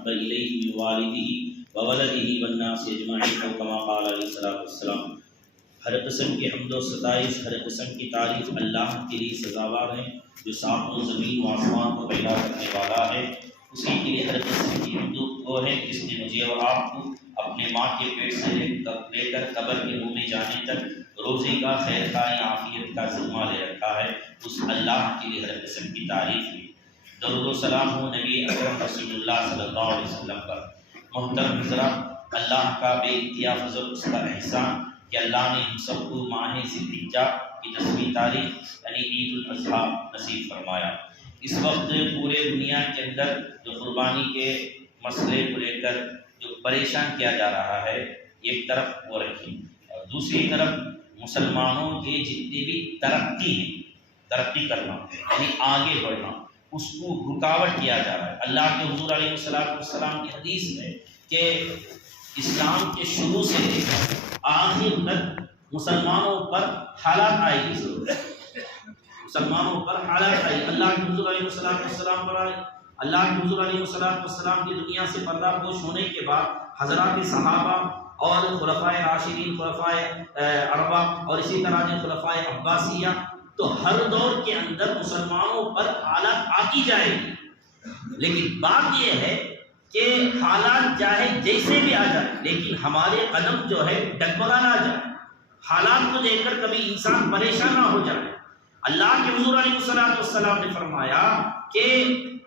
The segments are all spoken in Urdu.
أحب إليه من والده وولده والناس أجمعين أو كما قال عليه الصلاة والسلام۔ ہر قسم کی حمد و ستائش، ہر قسم کی تعریف اللہ کے لیے سزاوار ہے جو ساتوں زمین و آسمان کو پیدا کرنے والا ہے۔ اسی کے لیے ہر قسم کی حمد وہ ہے جس نے مجھے اور آپ کو اپنے ماں کے پیٹ سے لے کر قبر کے منہ میں جانے تک روزے کا، خیر کا یا عافیت کا ذمہ لے رکھا ہے۔ اس اللہ کے لیے ہر قسم کی تعریف ہے۔ درود و سلام ہو نبی اکرم رسول اللہ صلی اللہ علیہ وسلم پر۔ محترم حضرات، اللہ کا بے انتہا فضل، اس کا احسان کہ اللہ نے ہم سب کو ماہ ذی الحجہ کی 10ویں تاریخ یعنی عید الاضحیٰ نصیب فرمایا۔ اس وقت پورے دنیا کے اندر جو قربانی کے مسئلے کو لے کر جو پریشان کیا جا رہا ہے، ایک طرف وہ رکھی، اور دوسری طرف مسلمانوں کے جتنے بھی ترقی ہیں، ترقی کرنا یعنی آگے بڑھنا، اس کو رکاوٹ کیا جا رہا ہے۔ اللہ کے حضور علیہ السلام کی حدیث ہے کہ اسلام کے شروع سے لے کر آخر تک مسلمانوں پر حالات آئے گی، ضرورت مسلمانوں پر حالات آئی۔ اللہ کے حضور علیہ السلام پر آئے۔ اللہ کے حضور علیہ السلام کی دنیا سے پردہ پوش ہونے کے بعد حضرات صحابہ اور خلفائے راشدین، خلفائے اربعہ اور اسی طرح جو خلفائے عباسیہ، تو ہر دور کے اندر مسلمانوں پر حالات آتی جائے گی، لیکن بات یہ ہے کہ حالات چاہے جیسے بھی آ جائے لیکن ہمارے قدم جو ہے ڈگمگا نہ جائے، حالات کو دیکھ کر کبھی انسان پریشان نہ ہو جائے۔ اللہ کے حضور علیہ السلام نے فرمایا کہ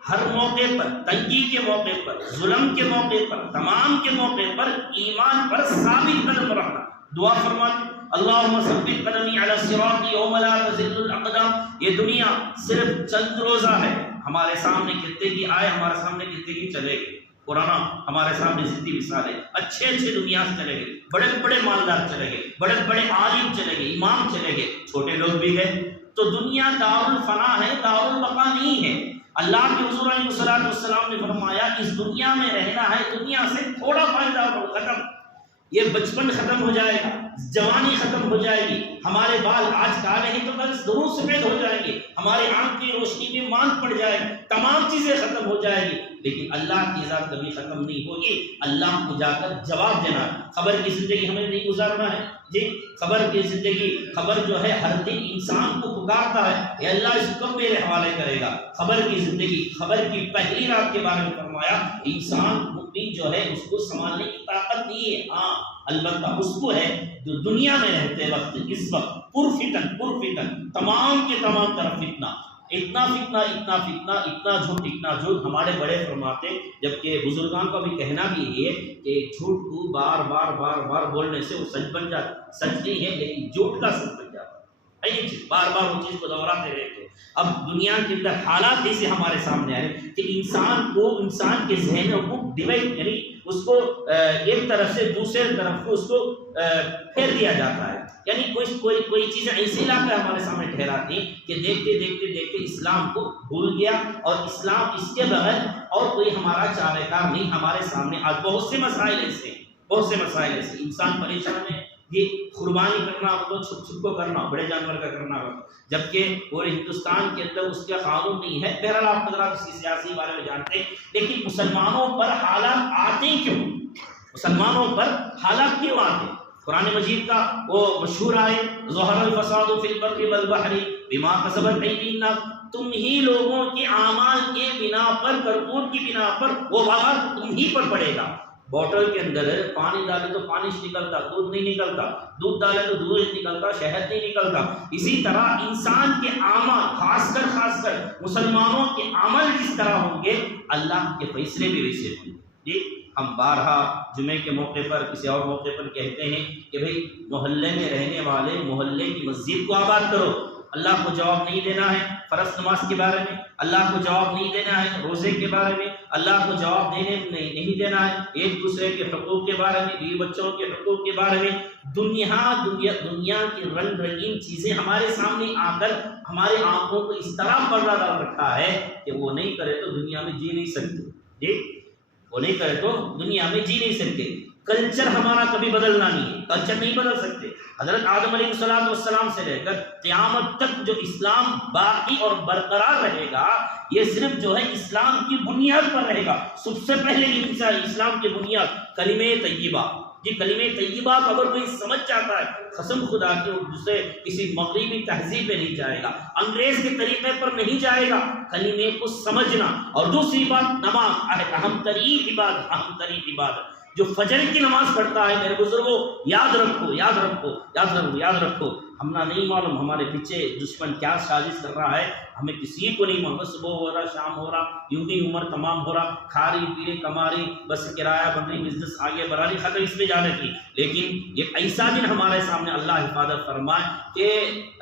ہر موقع پر، تنگی کے موقع پر، ظلم کے موقع پر، تمام کے موقع پر ایمان پر ثابت قدم رہنا۔ دعا فرماتے اللہم ثبت قدمی علی الصراط یوم لا تزل الاقدام۔ یہ دنیا صرف چند روزہ ہے، ہمارے سامنے کتنے آئے، ہمارے سامنے کتنے چلے گئے۔ قرآن ہمارے سامنے زندگی مثال ہے، اچھے دنیا سے چلے گئے، بڑے بڑے مالدار چلے گئے، بڑے بڑے عالم چلے گئے، امام چلے گئے، چھوٹے لوگ بھی گئے۔ تو دنیا دار الفنا ہے، دار البقا نہیں ہے۔ اللہ کے حضور علیہ السلام نے فرمایا اس دنیا میں رہنا ہے، دنیا سے تھوڑا فائدہ ختم، یہ بچپن ختم ہو جائے گا، جوانی ختم ہو جائے گی، ہمارے بال آج کالے ہیں تو کل ضرور سفید ہو جائیں گے، ہماری آنکھ کی روشنی میں ماند پڑ جائے گی، تمام چیزیں ختم ہو جائے گی، لیکن اللہ کی ذات کبھی ختم نہیں ہوگی۔ اللہ کو جا کر جواب دینا ہے۔ خبر کی زندگی ہمیں نہیں گزارنا ہے جی، خبر کی زندگی، خبر جو ہے ہر دن انسان کو پکارتا ہے کہ اللہ اس کو میرے حوالے کرے گا۔ خبر کی زندگی، خبر کی پہلی رات کے بارے میں فرمایا انسان مؤمن جو ہے اس کو سنبھالنے کی طاقت نہیں ہے، ہاں البتہ اس کو ہے جو دنیا میں رہتے وقت، اس وقت پرفتن تمام کے تمام طرف فتنہ، اتنا فتنہ اتنا فتنہ، اتنا جھوٹ ہمارے بڑے فرماتے، جبکہ بزرگان کا بھی کہنا بھی یہ ہے کہ جھوٹ کو بار بار بولنے سے وہ سچ بن جاتا، سچ نہیں ہے لیکن جھوٹ کا سچ بن جاتا ہے۔ یہ چیز بار وہ چیز کو دہراتے رہتے۔ اب دنیا کے اندر حالات ایسے ہمارے سامنے آئے کہ انسان کے ذہنوں کو ڈیوائڈ یعنی اس کو ایک طرف سے دوسرے طرف کو اس کو پھیر دیا جاتا ہے، یعنی کوئی چیزیں ایسی لا کر ہمارے سامنے ٹھہراتی ہیں کہ دیکھتے اسلام کو بھول گیا، اور اسلام اس کے بغیر اور کوئی ہمارا چارہ کار نہیں۔ ہمارے سامنے آج بہت سے مسائل ایسے انسان پریشان ہے۔ یہ قربانی کرنا وہ چھپ کو کرنا، بڑے جانور کا کرنا ہو، جبکہ پورے ہندوستان کے اندر اس کا قانون نہیں ہے۔ بہرحال آپ حضرات اس کی سیاسی بارے میں جانتے ہیں، لیکن مسلمانوں پر حالات آتے کیوں؟ مسلمانوں پر حالات کیوں آتے؟ قرآن مجید کا وہ مشہور آیت ظہر الفساد فی البر والبحر بما کسبت ایدی الناس، تم ہی لوگوں کے اعمال کے بنا پر، کرتوت کی بنا پر وہ بہار تم ہی پر پڑے گا۔ بوتل کے اندر پانی ڈالے تو پانی نکلتا، دودھ نہیں نکلتا، دودھ ڈالے تو دودھ نکلتا، شہد نہیں نکلتا۔ اسی طرح انسان کے اعمال، خاص کر مسلمانوں کے عمل جس طرح ہوں گے، اللہ کے فیصلے بھی ویسے ہوں گے۔ جی ہم بارہا جمعے کے موقع پر، کسی اور موقع پر کہتے ہیں کہ بھئی محلے میں رہنے والے محلے کی مسجد کو آباد کرو۔ اللہ کو جواب نہیں دینا ہے فرض نماز کے بارے میں، اللہ کو جواب نہیں دینا ہے روزے کے بارے میں، اللہ کو جواب نہیں دینا ہے ایک دوسرے کے حقوق کے بارے میں، بیوی بچوں کے حقوق کے بارے میں۔ دنیا کی رنگ رنگین چیزیں ہمارے سامنے آ کر ہمارے آنکھوں کو اس طرح پردہ ڈال رکھا ہے کہ وہ نہیں کرے تو دنیا میں جی نہیں سکتے۔ جی وہ نہیں کرے تو دنیا میں جی نہیں سکتے۔ کلچر ہمارا کبھی بدلنا نہیں ہے، کلچر نہیں بدل سکتے۔ حضرت آدم علیہ السلام سے لے کر قیامت تک جو اسلام باقی اور برقرار رہے گا، یہ صرف جو ہے اسلام کی بنیاد پر رہے گا۔ سب سے پہلے اسلام کی بنیاد کلمہ طیبہ، یہ کلمہ طیبہ کو اگر کوئی سمجھ جاتا ہے، قسم خدا کی دوسرے کسی مغربی تہذیب میں نہیں جائے گا، انگریز کے طریقے پر نہیں جائے گا، کلمے کو سمجھنا۔ اور دوسری بات نماز، اہم ترین عبادت جو فجر کی نماز پڑھتا ہے، میرے بزرگوں یاد رکھو یاد رکھو یاد رکھو یاد رکھو، ہمنا نہیں معلوم ہمارے پیچھے دشمن کیا سازش کر رہا ہے، ہمیں کسی کو نہیں معلوم۔ صبح ہو رہا، شام ہو رہا، یوں ہی عمر تمام ہو رہا، کھا رہی پی رہی کما رہی، بس کرایہ بن رہی، بزنس آگے بڑھا رہی، ختم اس میں جانے کی۔ لیکن یہ ایسا دن ہمارے سامنے اللہ حفاظت فرمائے کہ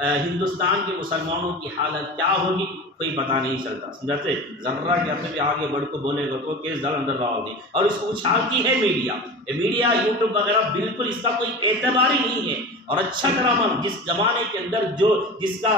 ہندوستان کے مسلمانوں کی حالت کیا ہوگی کوئی پتہ نہیں چلتا، سمجھتے؟ ذرہ کہ اپنے بھی آگے بڑھ کو بولے گا تو کیس ڈال اندر لاؤ گی، اور اس کو اچھالتی ہے میڈیا، میڈیا یوٹیوب وغیرہ، بالکل اس کا کوئی اعتبار ہی نہیں ہے۔ اور اچھا کرام جس زمانے کے اندر جو جس کا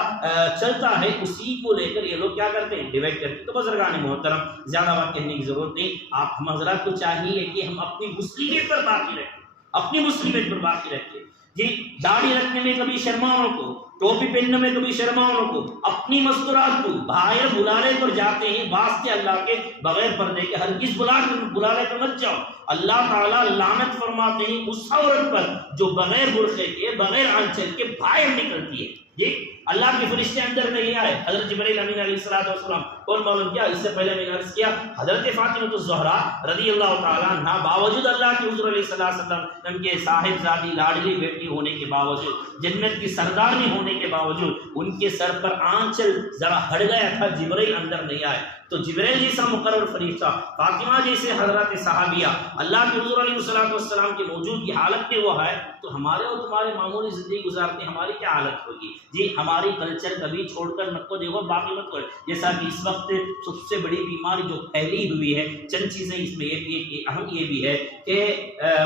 چلتا ہے اسی کو لے کر یہ لوگ کیا کرتے ہیں، ڈیوائڈ کرتے ہیں۔ تو بزرگان محترم زیادہ بات کہنے کی ضرورت نہیں، آپ ہم حضرات کو چاہیے کہ ہم اپنی مسلمیت پر باقی رکھیں، اپنی مسلمیت پر باقی رکھیں۔ جی داڑھی رکھنے میں کبھی شرماؤں کو، ٹوپی پہننے میں کبھی شرماؤں کو، اپنی مستورات کو، باہر بلانے پر جاتے ہیں واسطے اللہ کے بغیر پردے کے، ہرگز بلانے پر مت جاؤ۔ اللہ تعالیٰ لعنت فرماتے ہیں اس عورت پر جو بغیر برقعے کے، بغیر آنچل کے باہر نکلتی ہے۔ جی اللہ کے فرشتے اندر نہیں آئے، حضرت جبرائیل امین علیہ السلام کون معلوم کیا؟ اس سے پہلے میں نے عرض کیا حضرت فاطمہ الزہرا رضی اللہ تعالیٰ عنہ، باوجود اللہ کے حضور علیہ السلام کے صاحب زادی لاڈلی بیٹی ہونے کے باوجود، جنت کی سردارنی ہونے کے باوجود، ان کے سر پر آنچل ذرا ہٹ گیا تھا، جبرائیل اندر نہیں آئے۔ تو جبرائیل جیسا مقرر فرشتہ، فاطمہ جیسے حضرات صحابیہ اللہ کے حضور علیہ السلام کے موجود کی حالت میں وہ ہے، تو ہمارے اور تمہارے معمولی زندگی گزارتے ہماری کیا حالت ہوگی؟ جی ہماری کلچر کبھی چھوڑ کر نہ کو دیکھو، باقی مت کرو۔ جیسا کہ اس وقت سب سے بڑی بیماری جو پھیلی ہوئی ہے، چند چیزیں اس میں ایک اہم یہ بھی ہے کہ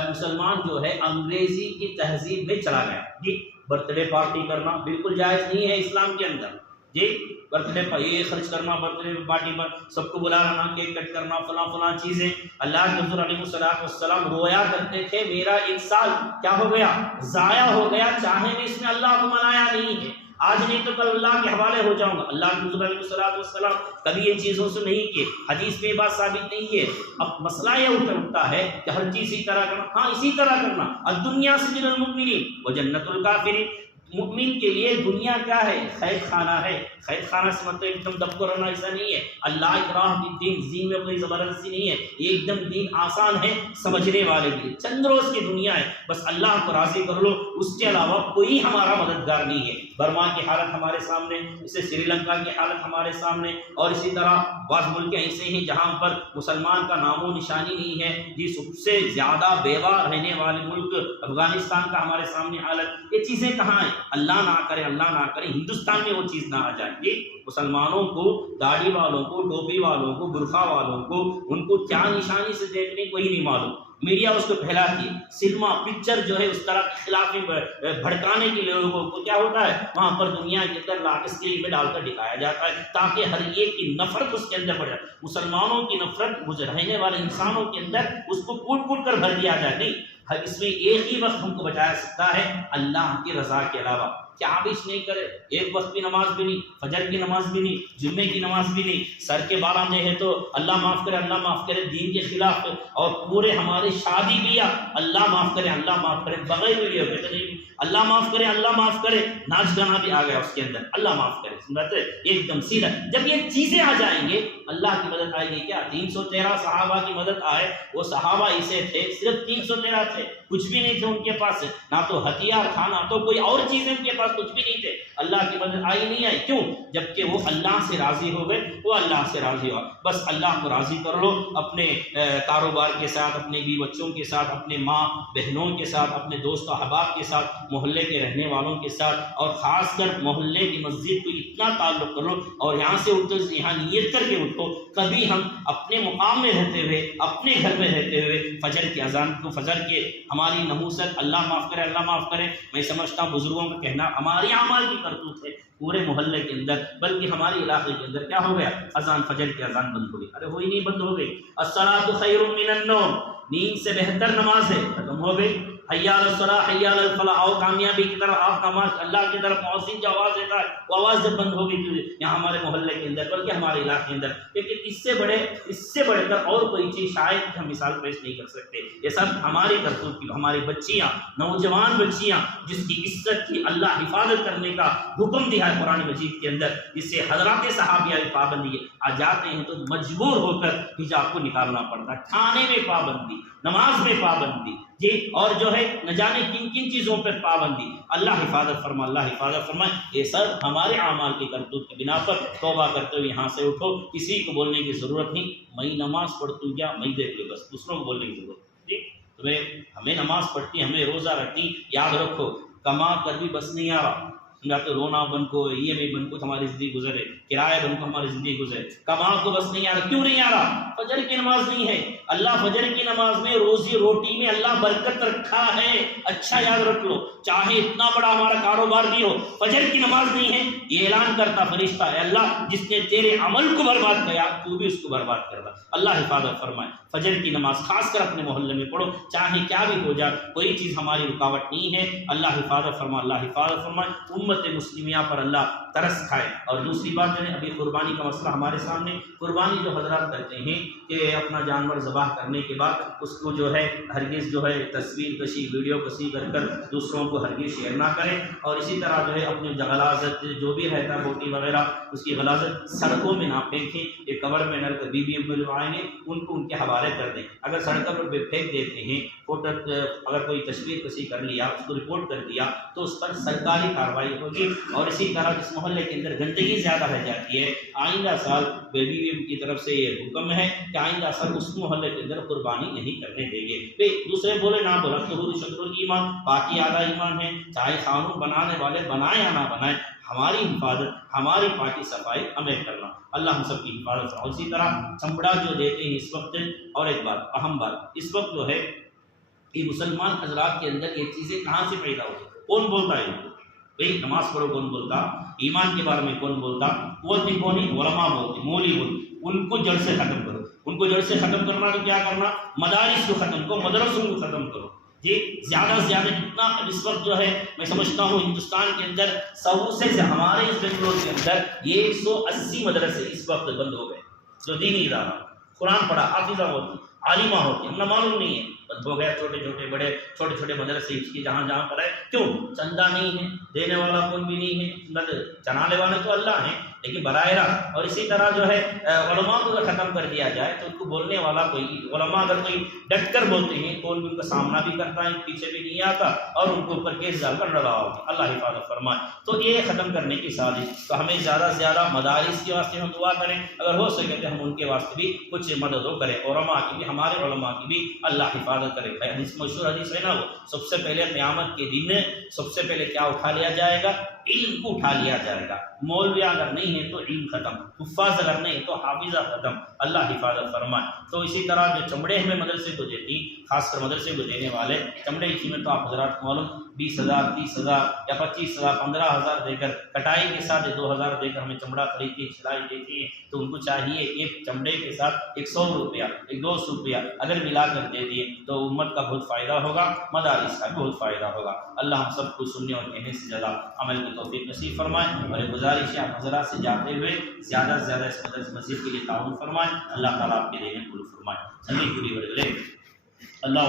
مسلمان جو ہے انگریزی کی تہذیب میں چلا گیا۔ جی برتھ ڈے پارٹی کرنا بالکل جائز نہیں ہے اسلام کے اندر۔ جی برتھ ڈے پر یہ خرچ کرنا، برتھ ڈے پارٹی پر سب کو بلا لانا، کیک کٹ کرنا، فلاں چیزیں۔ اللہ کے حضور علیہ السلام رویا کرتے تھے میرا ایک سال کیا ہو گیا، ضائع ہو گیا، چاہے میں اس میں اللہ کو منایا نہیں ہے، آج نہیں تو کل اللہ کے حوالے ہو جاؤں گا۔ اللہ کے حضور علیہ السلام کبھی ان چیزوں سے نہیں کیے، حدیث میں یہ بات ثابت نہیں ہے۔ اب مسئلہ یہ اٹھتا ہے کہ ہر چیز اسی طرح کرنا، ہاں اسی طرح کرنا، الدنیا سجن المؤمنین وجنت الکافرین، مؤمن کے لیے دنیا کیا ہے، قید خانہ ہے۔ قید خانہ سے مطلب ایک دم دب کرنا ایسا نہیں ہے، اللہ اکراہ فی الدین، دین میں کوئی زبردستی نہیں ہے، ایک دم دین آسان ہے سمجھنے والے کے لیے، چند روز کی دنیا ہے، بس اللہ کو راضی کر لو، اس کے علاوہ کوئی ہمارا مددگار نہیں ہے۔ برما کی حالت ہمارے سامنے، اسے سری لنکا کی حالت ہمارے سامنے، اور اسی طرح بعض ملک ایسے ہیں جہاں پر مسلمان کا نام و نشانی نہیں ہے۔ جی سب سے زیادہ بیوہ رہنے والے ملک افغانستان کا ہمارے سامنے حالت، یہ چیزیں کہاں ہیں؟ اللہ نہ کرے، اللہ نہ کرے ہندوستان میں وہ چیز نہ آ جائے۔ جی مسلمانوں کو، داڑھی والوں کو، ٹوپی والوں کو، برقع والوں کو، ان کو کیا نشانی سے دیکھنے کوئی نہیں معلوم، میڈیا اس کو پھیلاتی ہے۔ سنیما پکچر جو ہے اس طرح کے خلاف بھڑکانے کے لوگوں کو کیا ہوتا ہے، وہاں پر دنیا کے اندر لاٹ اسکرین میں ڈال کر دکھایا جاتا ہے تاکہ ہر ایک کی نفرت اس کے اندر بڑھ جائے۔ مسلمانوں کی نفرت رہنے والے انسانوں کے اندر اس کو کوٹ کوٹ کر بھر دیا جائے، نہیں، اس میں ایک ہی وقت ہم کو بچایا سکتا ہے اللہ کی رضا کے علاوہ۔ کیا عابش نہیں کرے، ایک وقت کی نماز بھی نہیں، فجر کی نماز بھی نہیں، جمعے کی نماز بھی نہیں، سر کے بال آندے ہیں تو اللہ معاف کرے، اللہ معاف کرے، دین کے خلاف، اور پورے ہمارے شادی بیاہ اللہ معاف کرے، اللہ معاف کرے، بغیر ہوئی ہے، اللہ معاف کرے، اللہ معاف کرے، ناچ گانا بھی آ گیا اس کے اندر، اللہ معاف کرے، سمجھتے ایک دم سیدھا۔ جب یہ چیزیں آ جائیں گے اللہ کی مدد آئے گی۔ کیا 313 صحابہ کی مدد آئے؟ وہ صحابہ ایسے تھے، صرف 313 تھے، کچھ بھی نہیں تھے ان کے پاس، نہ تو ہتھیار تھا، نہ تو کوئی اور چیزیں ان کے پاس، کچھ بھی نہیں تھے۔ اللہ کی مدد آئی نہیں آئی، کیوں؟ جبکہ وہ اللہ سے راضی ہو گئے، وہ اللہ سے راضی ہوا۔ بس اللہ کو راضی کر لو، اپنے کاروبار کے ساتھ، اپنے بیوی بچوں کے ساتھ، اپنے ماں بہنوں کے ساتھ، اپنے دوست و احباب کے ساتھ، محلے کے رہنے والوں کے ساتھ، اور خاص کر محلے کی مسجد کو اتنا تعلق کر لو، اور یہاں سے اٹھو، یہاں نیت کر کے اٹھو، کبھی ہم اپنے مقام میں رہتے ہوئے، اپنے گھر میں رہتے ہوئے فجر کی اذان کو، فجر کے ہماری نحوست، اللہ معاف کرے، اللہ معاف کرے، میں سمجھتا ہوں بزرگوں کا کہنا ہماری اعمال کی کرتوت ہے پورے محلے کے اندر، بلکہ ہمارے علاقے کے اندر کیا ہو گیا، اذان، فجر کی اذان بند ہو گئی، ارے ہوئی نہیں، بند ہو گئی۔ الصلاۃ خیر من النوم، نیند سے بہتر نماز ہے، ختم بند ہو گئی، حی علی الصلاۃ حی علی الفلاح، آؤ کامیابی کی طرف، آپ نماز اللہ کی طرف، محسن جو آواز دیتا ہے وہ آواز جب بند ہو گئی یہاں ہمارے محلے کے اندر بلکہ ہمارے علاقے کے اندر، لیکن اس سے بڑھ کر اور کوئی چیز شاید ہم مثال پیش نہیں کر سکتے۔ یہ سب ہماری کرتوت کی، ہماری بچیاں، نوجوان بچیاں جس کی عزت کی اللہ حفاظت کرنے کا حکم دیا ہے قرآن مجید کے اندر، جس سے حضرات صحابیہ کی پابندی ہے، آ جاتے ہیں تو مجبور ہو کر حجاب کو نکالنا پڑتا ہے، کھانے میں پابندی، نماز میں پابندی جی، اور جو ہے نہ جانے کن کن چیزوں پر پابندی، اللہ حفاظت فرما، اللہ حفاظت فرمائے۔ یہ سب ہمارے اعمال کی کرتوت کی بنا پر توبہ کرتے ہوئے یہاں سے اٹھو، کسی کو بولنے کی ضرورت نہیں، میں نماز پڑھتوں کیا میں دیکھ لو، بس دوسروں کو بولنے کی ضرورت نہیں۔ ہمیں نماز پڑھتی، ہمیں روزہ رکھتی، یاد رکھو کما کر بھی بس نہیں آ رہا، یا تو رونا بن کو ای ایم آئی بن کو ہماری زندگی گزرے، کرایہ بن کو ہماری زندگی گزرے، کما کو بس نہیں آ رہا، کیوں نہیں آ رہا؟ فجر کی نماز نہیں ہے، اللہ فجر کی نماز میں روزی روٹی میں اللہ برکت رکھا ہے، اچھا یاد رکھ لو، چاہے اتنا بڑا ہمارا کاروبار بھی ہو، فجر کی نماز نہیں ہے، یہ اعلان کرتا فرشتہ ہے اللہ جس نے تیرے عمل کو برباد کیا تو بھی اس کو برباد کر دا۔ اللہ حفاظت فرمائے، فجر کی نماز خاص کر اپنے محلے میں پڑھو، چاہے کیا بھی ہو جائے، کوئی چیز ہماری رکاوٹ نہیں ہے، اللہ حفاظت فرما، اللہ حفاظت فرمائے، امت مسلمیہ پر اللہ ترس کھائے۔ اور دوسری بات جو ہے ابھی قربانی کا مسئلہ ہمارے سامنے، قربانی جو حضرات کرتے ہیں کہ اپنا جانور ذبح کرنے کے بعد اس کو جو ہے ہرگز جو ہے تصویر کشی، ویڈیو کشی کر دوسروں کو ہرگز شیئر نہ کریں، اور اسی طرح جو ہے اپنی غلاظت جو بھی رہتا ہے بوٹی وغیرہ اس کی غلاظت سڑکوں میں نہ پھینکیں، یہ کور میں ڈال کر BBM میں جو آئیں گے ان کو ان کے حوالے کر دیں، اگر سڑکوں پر پھینک دیتے ہیں فوٹو، اگر کوئی تصویر کشی کر لیا اس کو رپورٹ کر دیا تو اس پر سرکاری کارروائی ہوگی۔ اور اسی طرح جس محلے کے اندر گندگی زیادہ رہ جاتی ہے، آئندہ سال BBM کی طرف سے یہ حکم ہے کہ آئندہ سال اس محلے کے اندر قربانی نہیں کرنے دیں گے۔ دوسرے بولے نہ بولا تو شطر الایمان، باقی آدھا ایمان ہے، چاہے قانون بنانے والے بنائیں یا نہ بنائیں، ہماری حفاظت، ہماری پاکی صفائی ہمیں کرنا، اللہ ہم سب کی حفاظت کرنا۔ اسی طرح چمڑا جو دیتے ہیں اس وقت، اور ایک بات اہم بات، اس وقت جو ہے کہ مسلمان حضرات کے اندر یہ چیزیں کہاں سے پیدا ہوتی ہیں؟ کون بولتا ہے ان کو؟ بھئی نماز پڑھو کون بولتا؟ ایمان کے بارے میں کون بولتا؟ بولتے کون ہی؟ علماء بولتے، مولوی بولتے۔ ان کو جڑ سے ختم کرو، ان کو جڑ سے ختم کرنا تو کیا کرنا؟ مدارس کو ختم کرو، مدرسوں کو ختم کرو جی، زیادہ سے زیادہ جتنا اس وقت جو ہے میں سمجھتا ہوں ہندوستان کے اندر 100 سے ہمارے اس بنگلور کے اندر یہ 180 مدرسے اس وقت بند ہو گئے، جو دینی ادارہ قرآن پڑھا حافظہ ہوتی، عالمہ ہوتی، ہمیں معلوم نہیں ہے، بند ہو گیا، چھوٹے چھوٹے مدرسے اس کی جہاں پر ہے، کیوں؟ چندہ نہیں ہے، دینے والا کون بھی نہیں ہے، چلانے والے تو اللہ ہیں لیکن براہ راست۔ اور اسی طرح جو ہے علماء کو اگر ختم کر دیا جائے تو ان کو بولنے والا کوئی، علماء اگر کوئی ڈٹ کر بولتے ہیں کون بھی ان کا سامنا بھی کرتا ہے، پیچھے بھی نہیں آتا، اور ان کے اوپر کیس ڈال کر لڑا ہوگا، اللہ حفاظت فرمائے۔ تو یہ ختم کرنے کی سازش، تو ہمیں زیادہ سے زیادہ مدارس کے واسطے ہم دعا کریں، اگر ہو سکے تو ہم ان کے واسطے بھی کچھ مدد کریں، علماء کی بھی، ہمارے علماء کی بھی اللہ حفاظت کرے۔ حدیث مشہور حدیث ہے نا، وہ سب سے پہلے قیامت کے دن سب سے پہلے کیا اٹھا لیا جائے گا؟ علم کو اٹھا لیا جائے گا، مولوی اگر نہیں ہے تو علم ختم، حفاظ اگر نہیں تو حافظہ ختم، اللہ حفاظت فرمائے۔ تو اسی طرح جو چمڑے ہمیں مدرسے کو دیتی، خاص کر مدرسے کو دینے والے چمڑے کی قیمت تو آپ حضرات کو معلوم، 20,000 30,000 یا 25,000 15,000 دے کر، کٹائی کے ساتھ 2,000 دے کر ہمیں چمڑا خرید کے کھلائی دیتی ہے، تو ان کو چاہیے ایک چمڑے کے ساتھ 100 روپیہ 200 روپیہ اگر ملا کر دے دیے تو امت کا بہت فائدہ ہوگا، مدارس کا بھی بہت فائدہ ہوگا۔ اللہ ہم سب کو سننے اور کہنے سے زیادہ عمل کی توفیق نصیب فرمائے، اور ایک گزارش ہے آپ حضرات سے جاتے ہوئے زیادہ سے زیادہ اس مدرسہ مسجد کے لیے تعاون فرمائیں، اللہ تعالیٰ آپ کے دینے قبول فرمائے۔ اللہ